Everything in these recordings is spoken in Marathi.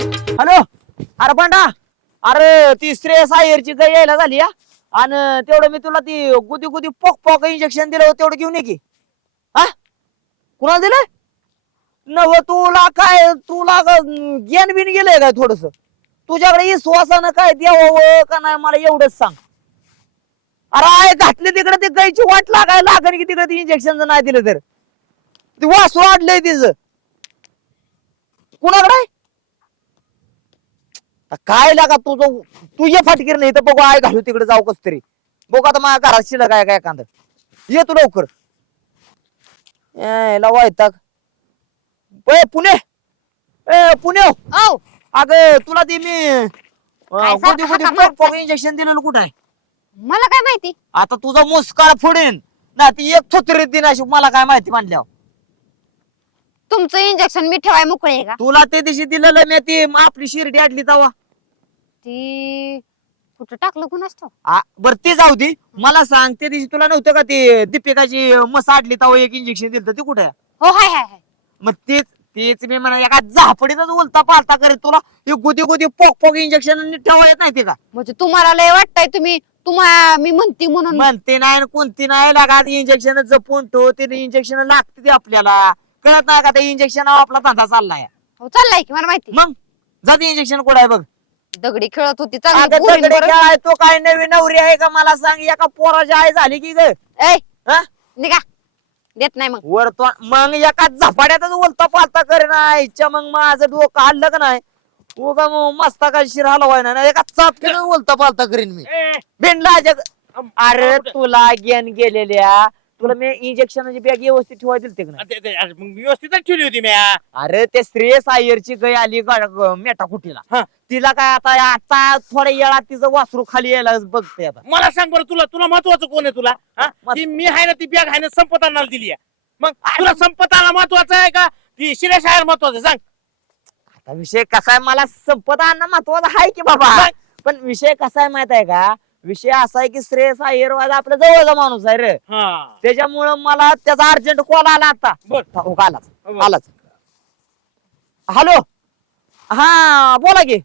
हॅलो? अरे पांडा अरे ती श्रेयस आयरची गाय यायला झाली या आणि तेवढं मी तुला ती गुदी गुदी पोक पोक इंजेक्शन दिलं होतं तेवढं घेऊन ये की. हा? कुणाला दिलं नव तुला काय तुला गेन बिन गेलंय काय थोडस? तुझ्याकडे विश्वासानं काय द्यावं का नाही मला एवढंच सांग. अरे आय घातले तिकडे ते गायची वाट लागाय लागण की तिकडे ते इंजेक्शन नाही दिलं तर. ती वासू वाढलंय तिचं. कुणाकडे काय लागा तुझं तू ये फाटकीर नाही तर बघू आय घालू तिकडे जाऊ कस तरी. बघू आता माझ्या घरात शिल्लक आहे काय कांदा ये तू लवकर. यायला वायताक ए पुणे. ए पुणे औ. अग तुला ते मी काय सारखं हाका मारताय? इंजेक्शन दिलेलं कुठं आहे? मला काय माहिती? आता तुझा मुस्काळ फोडेन. ना ती एक थोतरीत दिन अशी मला काय माहिती म्हणल्यावर. तुमचं इंजेक्शन मी ठेवाय मोकळे का? तुला ते दिवशी दिलेलं मी ती आपली शिर्डी आडली तवा. ती कुठं टाकलं कुणाच ठाऊक? आ, बर ते जाऊ दे. मला सांग त्या दिवशी तुला नव्हतं का ते दीपिकाची मस आडली तवा एक इंजेक्शन दिलं ते कुठे? हो हाय हाय हाय. मग तेच तेच मी म्हणा एका झापडीचाच उलता पालता करीत तुला. हे गुदी गुदी पोक पोक इंजेक्शन ठेवा येत नाही ते का? म्हणजे तुम्हाला लय वाटतंय तुम्ही तुम्हाला मी म्हणती म्हणून. म्हणते नाही आणि कोणती नाही लागा इंजेक्शन जपून ठेव ते इंजेक्शन लागते ते आपल्याला. कळत नाही का ते इंजेक्शन आपला धंदा चाललाय? हो चाललाय की मला माहिती. मग जाते इंजेक्शन कुठे आहे बघ. दगडी खेळत होती चांगली दगडी पोरींबरोबर. खेळाय, तो काय नवी नवरी आहे का मला सांग एका पोराची आई झाली की ग. ऐ हा? निघा. देत नाही मग. वर तो मग एका झपाट्यातच उलता पालता करे ना मग माझं डोकं हल्लं का नाही? उगा मग मस्ता शिर हलवाय ना एका चापकीनं उलता पालता करीन मी. भेंडला जग अरे तुला ज्ञान गेलेल्या तुला मी इंजेक्शनची बॅग व्यवस्थित ठेवाय दिलते का नाही? ते- ते- अरे मग व्यवस्थितच ठेवली होती मी अरे ते श्रेयस आयरची गाय आली गा- मेटा कुटीला हा. तिला काय आता आता थोड्या वेळात तिचं वासरू खाली यायला बघते आता मला सांग बरं तुला तुला महत्वाचं कोण आहे तुला हा? मत- ती मी आहे ना ती बॅग आहे ना संपत आणायला दिली आहे मग तुला संपत आणा महत्वाचं आहे का ती शिऱ्या शायर महत्वाचं आहे? सांग आता विषय कसा आहे मला आणणं महत्वाचं आहे की बाबा? पण विषय कसा आहे माहीत आहे का विषय असा आहे की श्रेयस आयरवाद आपल्या जवळचा माणूस आहे रे. हा. त्याच्यामुळं मला त्याचा अर्जंट कॉल आला आता. बर. हो का आलाच. बर. आलाच. हॅलो. हा बोला की.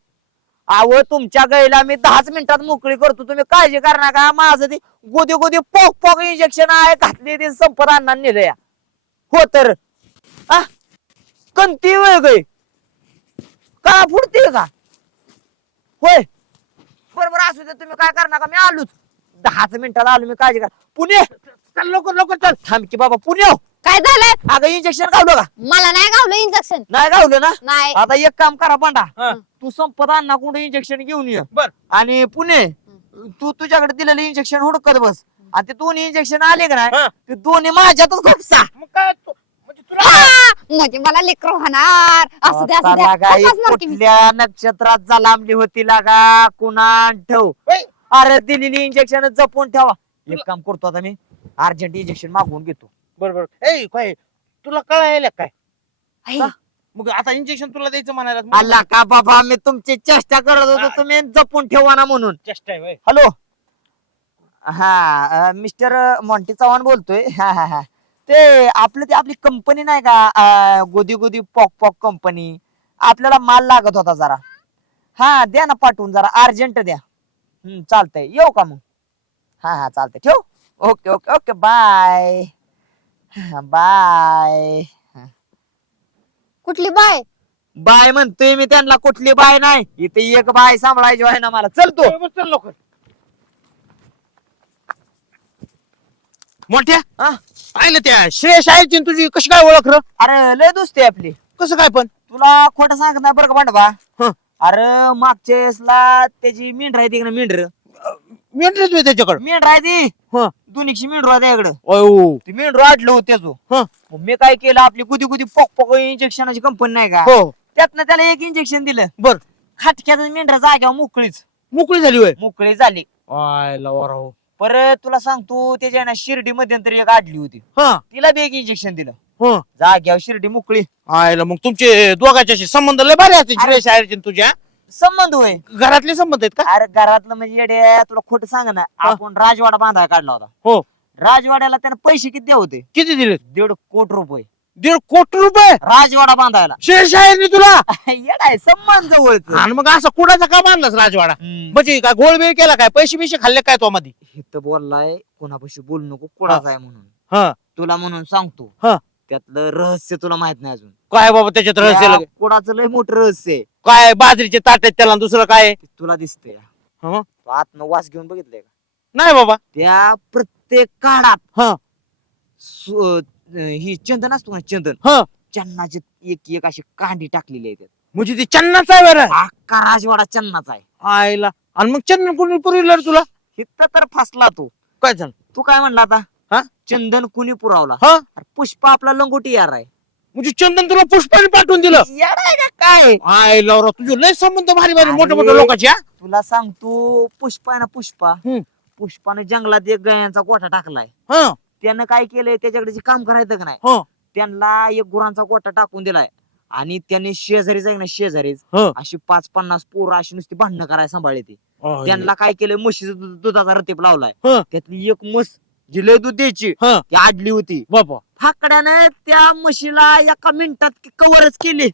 अहो तुमच्या गाईला मी दहाच मिनिटात मोकळी करतो. तुम्ही काळजी करा नका. माझं ते गोदी गोदी पोक पोक इंजेक्शन आहे. घातली ते संपत अण्णा नेलं या हो तर. आ? कंती वेळ गाई का फुटते का? होय. बरोबर असू दे तुम्ही काय करणार का? मी आलोच. दहाच मिनिटात आलो मी काळजी करा. पुणे! चल लवकर लवकर चल. थांब की बाबा पुणे काय झालं अगं इंजेक्शन गावलं का मला नाही गावलं इंजेक्शन नाही गावलं ना? नाही. आता एक काम करा पांडा. हा. तू संपत अण्णा कुठे इंजेक्शन घेऊन ये. बर. आणि पुणे तू तुझ्याकडे दिलेलं इंजेक्शन हुडकत बस. आणि ते दोन्ही इंजेक्शन आले का नाही हा. ते दोन्ही माझ्यातच खुपसा मग काय तू- म्हणजे मला लेकर होणार. असू द्या असू आता लागा मी. कुठल्या नक्षत्रात जलामली होती लागा कुणा ठेव. होय. अरे दिलेली इंजेक्शन जपून ठेवा. एक काम करतो आता मी. अर्जंट इंजेक्शन मागवून घेतो. बरोबर. ए काय? तुला कळायला काय? मग आता इंजेक्शन तुला द्यायचं म्हणायला अल्ला का बाबा? मी तुमची चेष्टा करत होतो. हा. तुम्ही जपून ठेवा ना म्हणून. चेष्टा आहे होय. हॅलो हा मिस्टर मॉन्टी चव्हाण बोलतोय. हा हा हा. ते आपलं ते आपली कंपनी नाही का अं, गोदी गोदी पॉक पॉक कंपनी आपल्याला माल लागत होता जरा. हा द्या ना पाठवून जरा अर्जंट द्या. हम्म चालतंय. येऊ का मग? हा हा चालतंय. ठेव? Okay okay okay bye. Bye. कुठली बाय? बाय म्हणतोय मी त्यांना कुठली बाय नाही? इथे एक बाय सांभाळायची आहे ना मला. चल तू. चल लवकर. मोठ्या? हा? पाहिलं त्या श्रेयस आहे तुझी? कशी काय ओळख र? अरे लय दोस्ती आहे आपली. कसं काय पण? तुला खोटं सांगत नाही बरं का हं. अरे मागच्या वेळेसला त्याची मेंढर आहे तिकडे मेंढर. मेंढरीच मी त्याच्याकडे? मेंढर आहे ती. हं. दोन्हीची मेंढर आहे त्याकडे. अयो. ती मेंढर आडलं होत त्याचं. हं. मग मी काय केलं आपली कुदी कुदी पोक पोक इंजेक्शनाची कंपनी नाही का? हो. त्यातनं त्याला एक इंजेक्शन दिलं. बर. खाटक्यात मेंढर जाग्यावर मोकळीच. मोकळी झाली होय? मोकळी झाली. वराव. परत तुला सांगतो त्याच्या ना शिर्डी मध्यंतरी एक आडली होती. हा. तिला बी एक इंजेक्शन दिलं. हा. जाग्यावर शिर्डी मोकळी. आयला मग तुमचे दोघांच्याशी संबंध लय भारी असते आहे तुझ्या? संबंध होय. घरातले संबंध आहेत का? अरे घरातलं म्हणजे येडे तुला खोटं सांग ना. आपण राजवाडा बांधायला काढला होता. हो. राजवाड्याला त्याने पैसे किती होते? किती दिले दीड कोटी रुपये. दीड कोटी रुपये. राजवाडा बांधायला. शेरशाहीने तुला. येडाय संबंध जवळच. आणि मग असं कुणाचा का बांधलास राजवाडा? म्हणजे काय गोळबेळ केला काय? पैसे बिशे खाल्ले काय तो मध्ये इथं बोललाय कोणापाशी बोलू नको कोणाचा आहे म्हणून. हा. तुला म्हणून सांगतो हा. त्यातलं रहस्य तुला माहीत नाही अजून. काय बाबा त्याच्यात रहस्य त्या लगे? कुणाचं लय मोठं रहस्य आहे. काय बाजरीचे ताट आहेत त्याला आणि दुसरं काय आहे? ते तुला दिसतंय. हा? तू आतनं वास घेऊन बघितलंय का? नाही बाबा. त्या प्रत्येक काळात हा. अं, ही चंदन असतो ना चंदन हा. चन्नाचे एक एक अशी कांडी टाकलेली आहे त्यात. म्हणजे ते चन्नाचा आहे बरं. अख्खा राजवाडा चन्नाचा आहे. आईला. आणि मग चंदन कोणी पुरविलं रे तुला? इथं तर फसला तू. काय झालं? तू काय म्हणला हा? आता चंदन कुणी पुरावला? हा? अरे पुष्पा आपला लंगोटी यार आहे. म्हणजे चंदन तुला पुष्पाने पाठवून दिलं? येडाय का काय? आईला राव, तुझे लय संबंध भारी भारी. मोठ्या मोठ्या लोकांचे हा? तुला सांगतो पुष्पा आहे ना पुष्पा? हम्म. पुष्पाने जंगलात एक गयांचा गोठा टाकलाय. हा. त्यानं काय केलंय त्याच्याकडे जे काम करायचं का नाही हा. त्यांना एक गुरांचा गोठा टाकून दिलाय. आणि त्याने शेजारीच आहे ना शेजारीच हा. अशी पाच पन्नास पोरं अशी नुसती भांडणं करायला सांभाळले ते. त्यांना काय केलंय म्हशीचं दूध- दुधाचा रतीप लावलाय. हा. त्यातली एक म्हस जी लय दूध द्यायची हा. ती आडली होती. बापा. फाकड्याने त्या म्हशीला एका मिनिटात कवरच केली.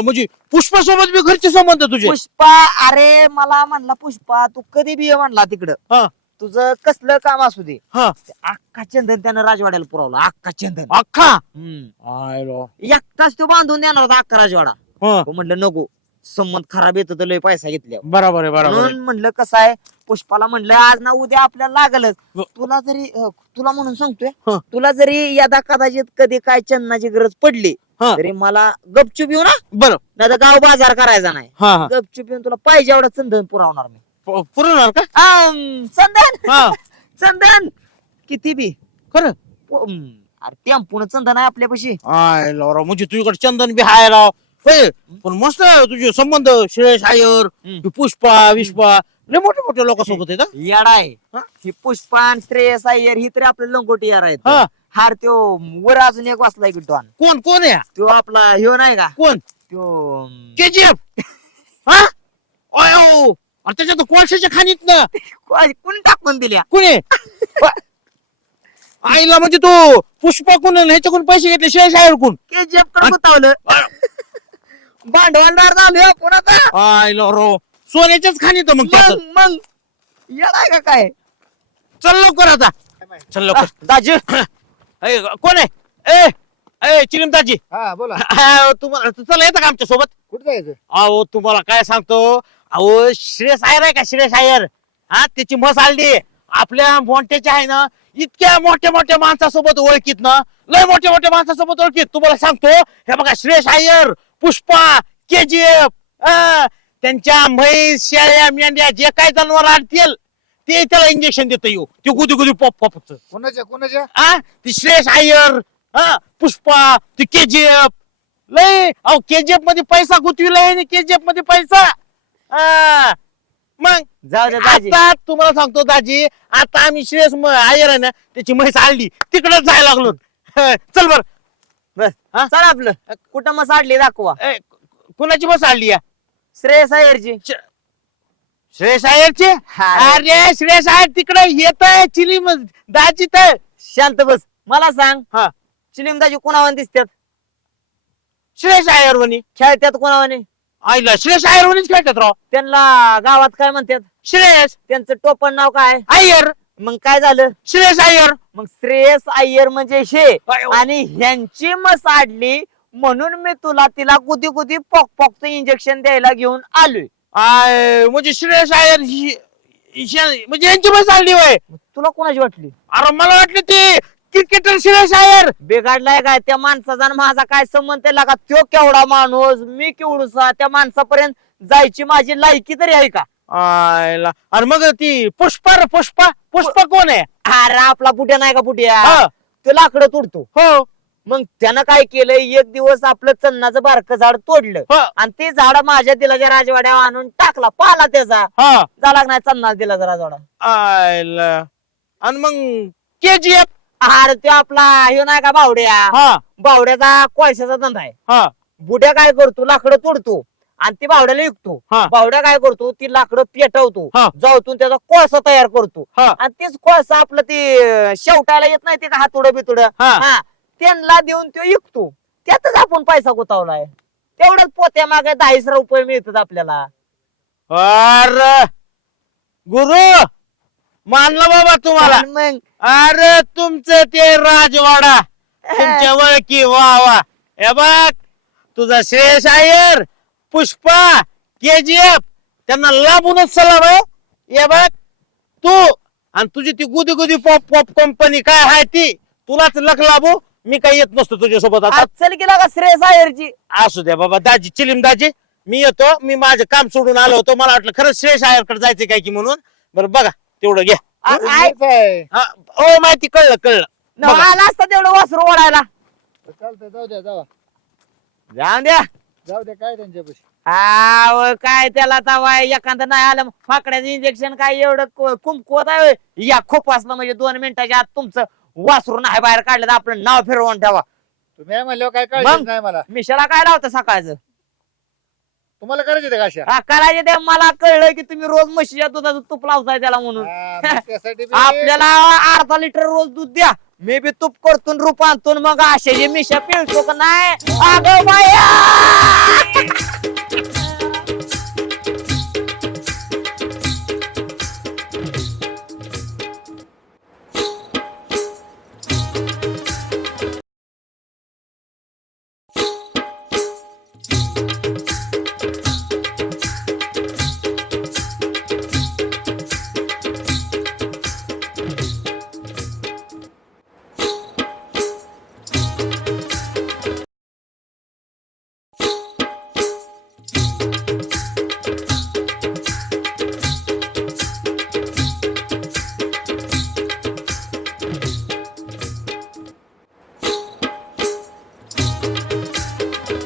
म्हणजे पुष्पासोबत बी घरचे संबंध तुझे. पुष्पा अरे मला म्हणला पुष्पा तू कधी बी ये म्हणला तिकडं. हा. तुझं कसलं काम असू दे. हा. ते अख्खा चंदन त्यानं राजवाड्याला पुरवला अख्खा चंदन. अख्खा? हम्म. आईला एकटाच तो बांधून देणार होता अख्खा राजवाडा. हा. म्हणलं नको संमत खराब येतो तर लय पैसा घेतल्या. बरोबर आहे बरोबर आहे. म्हणून म्हणलं कसं आहे? पुष्पाला म्हणलं आज ना उद्या आपल्याला लागलच. व- तुला जरी अं, तुला म्हणून सांगतोय हं. तुला जरी यदा कदाचित कधी काय चंदनाची गरज पडली हं. तरी मला गपचूप येऊ ना. बरं. नाही तर गाव बाजार करायचा नाही. हा हा. गपचूप येऊन तुला पाहिजे एवढं चंदन पुरवणार मी. प- पुरवणार का? आम, चंदन! हा. चंदन! किती बी? खरं? प- अरे टेम्पून चंदन आहे आपल्यापाशी. आय राव म्हणजे तुझ्याकडे चंदन बी हाय राव. होय पण मस्त आहे तुझे संबंध. श्रेयस आयर हम्म. ते पुष्पा विष्पा लय मोठ्या मोठ्या लोकांसोबत आहेत हा. याड आहे. हं? ही पुष्पान श्रेयस अय्यर ही तरी आपले लंगोटी यार आहेत. हा. हार त्यो वर अजून एक वाचलाय किटवान कोण कोण आहे? त्यो आपला ह्यो नाही का? कोण? त्यो केजीएफ हा? अयो! अरे त्याच्यात कोळशाच्या खाणीत ना. कोण कोण टाकून दिल्या? कोणी? आईला म्हणजे तो पुष्पा कोण ह्याच्याकडून पैसे घेतले आयर कोण केजीएफकडे गुतावलं. भांडवलदार झालो आपण आता आईला रो. सोन्याच्याच खाणीत मग मग मग. येडाय का काय? चल लवकर आता. चल लवकर. दाजी. ए, कोण आहे? ए ए चिलिम दाजी. हा बोला. तुम्हाला चला येतं का आमच्यासोबत? कुठे जायचं? अहो तुम्हाला काय सांगतो? अहो श्रेयस आयर आहे का? श्रेयस आयर? हा त्याची मस आली. आपल्या मोठ्याच्या आहे ना इतक्या मोठ्या मोठ्या माणसासोबत ओळखीत ना लय मोठ्या मोठ्या माणसासोबत ओळखीत. तुम्हाला सांगतो हे बघा श्रेयस आयर पुष्पा केजीएफ त्यांच्या म्हैस शेळ्या मेंढ्या जे काय जनावर आणतील ते त्याला इंजेक्शन देतो येऊ. ते गुदी गुदी पॉप पॉपच कोणाच्या कोणाच्या? आ ती श्रेयस आयर हा पुष्पा ती केजीएफ लय अहो केजीएफमध्ये पैसा गुतविलाय केजीएफमध्ये पैसा. मग जाऊ दे दाजी. आता तुम्हाला सांगतो दाजी आता आम्ही श्रेयस म- आयर आहे ना त्याची म्हैस आणली. तिकडे जायला लागलो. चल बर. बस. हा? चल आपलं. कुठं मग साडली दाखवा. ए, कुणाची बस आणली या? श्रेयस अय्यरची श्रेयस आयरची? अरे. अरे श्रेयस आयर तिकडे येत आहे चिली दाजी तर शांत बस. मला सांग. हा. चिलिम दाजी कोणावर दिसतात? श्रेयस आयर वनी खेळतात कोणावाने? आईला श्रेयस आयर वनीच खेळतात राव. त्यांना गावात काय म्हणतात श्रेयस त्यांचं टोपण नाव काय? आयर. मग काय झालं? श्रेयस आयर. मग श्रेयस अय्यर म्हणजे हे. आणि ह्यांची मस आडली म्हणून मी तुला तिला कुदी कुदी पॉक पॉकचं इंजेक्शन द्यायला घेऊन आलोय. आय म्हणजे श्रेयस आयर ही ही- म्हणजे यांची बस आली वय तुला कोणाची वाटली? अरे मला वाटलं ते क्रिकेटर श्रेयस आयर बिघडलाय काय? त्या माणसाचा आणि माझा काय संबंध आहे? का त्यो केवढा माणूस मी केवढूसा त्या माणसापर्यंत जायची माझी लायकी तरी आहे का? आयला. अरे मग ती पुष्पा रे पुष्पा. पुष्पा कोण आहे? अरे आपला पुट्या नाही का पुट्या? हा. तो लाकडं तोडतो. हो. मग त्यानं काय केलंय एक दिवस आपलं चन्नाचं बारकं झाड तोडलं. हो. आणि ते झाड माझ्या दिलाच्या राजवाड्या आणून टाकला पाला त्याचा. हा. झाला नाही चन्ना दिलाचा राजवाडा? आयला. आणि मग केजीएफ? अरे तो आपला ह्यो नाही का बावड्या? हा. बावड्याचा कोळशाचा धंदा आहे. हा. बुड्या काय करतो लाकडं तोडतो आणि ती बावड्याला विकतो. हा. बावड्या काय करतो ती लाकडं पेटवतो हा. जाऊतून त्याचा कोळसा तयार करतो. हा. आणि तेच कोळसा आपलं ते शेवटायला येत नाही ते का हातोडं बितोड हा. हा. त्यांना देऊन तो विकतो. त्यातच आपण पैसा गुतावलाय. तेवढ्याच पोत्या मागे दहाच रुपये मिळतात आपल्याला. अरे! गुरु! मानलं बाबा तुम्हाला? मग? अरे तुमचं ते राजवाडा तुमच्या वळकी वा वा हे बघ तुझा श्रेयस अय्यर पुष्पा केजीएफ त्यांना लाभूनच सलाम आहे हे बघ तू आणि तुझी ती गुदी गुदी पॉप पॉप कंपनी काय आहे ती? तुलाच लक लाभू मी काही येत नसतो तुझ्यासोबत आता. चल गेला का श्रेयस आयरची असू द्या बाबा दाजी चिलीम दाजी मी येतो मी माझं काम सोडून आलो होतो. मला वाटलं खरंच श्रेयस अय्यरकडे जायचं काय की म्हणून? बरं बघा. तेवढं घ्या आ- आय- हेच आहे. हा, हो माहिती कळलं कळलं न बघा. आला असता तेवढं वासरू ओढायला चालतंय जाऊ द्या जावा जाऊन द्या जाऊ द्या काय त्यांच्यापाशी आव काय त्याला तवा एखादं नाही आलं फाकड्याचं इंजेक्शन काय एवढं को- कुमकुवत आहे होय. या खूप असलं म्हणजे दोन मिनिटाच्या आत तुमचं वासरू नाही बाहेर काढलं तर आपलं नाव फिरवून ठेवा तुम्ही म्हणल्यावर काय मग? काळजीच नाही मला मिशाला काय लावतं सकाळचं तुम्हाला करायचे ते कशा हा करायचे ते मला कळलं की तुम्ही रोज म्हशीच्या दुधाचं तूप लावताय त्याला म्हणून. त्यासाठी आपल्याला अर्धा लिटर रोज दूध द्या. मी बी तूप करतून रूप आणतो मग असे जे मिशा पिळतो का नाही? अगं बाया!